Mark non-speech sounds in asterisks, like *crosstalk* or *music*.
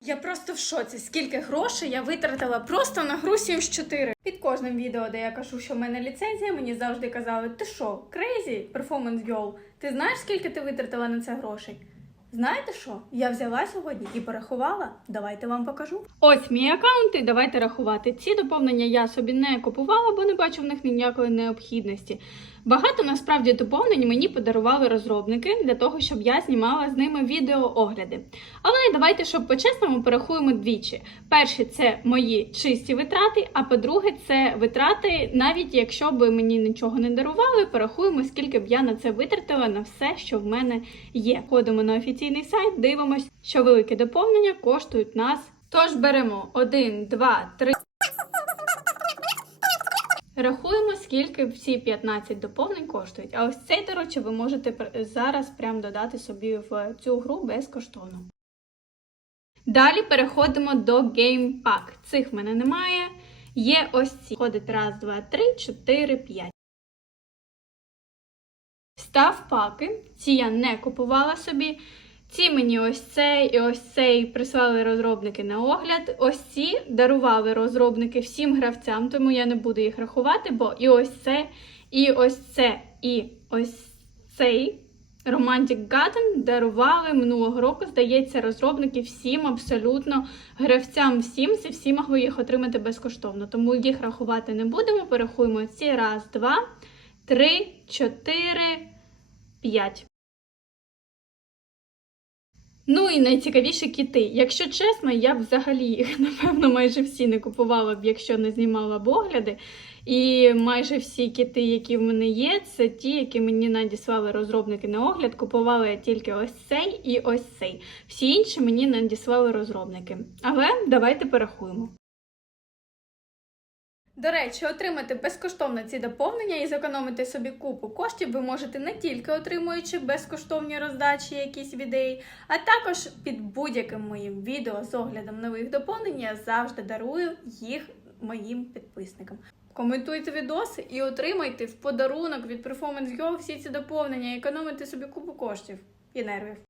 Я просто в шоці, скільки грошей я витратила просто на гру Sims 4. Під кожним відео, де я кажу, що в мене ліцензія, мені завжди казали: ти що, крейзі, performance girl, ти знаєш, скільки ти витратила на це грошей? Знаєте що? Я взяла сьогодні і порахувала. Давайте вам покажу. Ось мій аккаунт, і давайте рахувати. Ці доповнення я собі не купувала, бо не бачу в них ніякої необхідності. Багато насправді доповнень мені подарували розробники для того, щоб я знімала з ними відеоогляди. Але давайте, щоб по-чесному, порахуємо двічі. Перші це мої чисті витрати, а по-друге, це витрати, навіть якщо б мені нічого не дарували, порахуємо, скільки б я на це витратила на все, що в мене є. Ходимо на офіційний сайт, дивимось, що великі доповнення коштують нас. Тож беремо 1, 2, 3. Рахуємо, скільки всі 15 доповнень коштують. А ось цей, до речі, ви можете зараз прям додати собі в цю гру безкоштовно. Далі переходимо до Game Pack. Цих в мене немає. Є ось ці. Ходить раз, два, три, чотири, п'ять. Став паки. Ці я не купувала собі. Ці мені ось цей і ось цей прислали розробники на огляд. Ось ці дарували розробники всім гравцям, тому я не буду їх рахувати, бо і ось це, і ось це, і ось цей Romantic Garden дарували минулого року, здається, розробники всім абсолютно гравцям всім, це всі могли їх отримати безкоштовно. Тому їх рахувати не будемо. Порахуємо ці раз, два, три, чотири, п'ять. Ну і найцікавіші кіти. Якщо чесно, я б взагалі їх, *laughs* напевно, майже всі не купувала б, якщо не знімала б огляди. І майже всі кіти, які в мене є, це ті, які мені надіслали розробники на огляд. Купувала я тільки ось цей і ось цей. Всі інші мені надіслали розробники. Але давайте порахуємо. До речі, отримати безкоштовно ці доповнення і зекономити собі купу коштів ви можете не тільки отримуючи безкоштовні роздачі якісь ідеї, а також під будь-яким моїм відео з оглядом нових доповнень я завжди дарую їх моїм підписникам. Коментуйте відоси і отримайте в подарунок від Performance Go всі ці доповнення і економите собі купу коштів і нервів.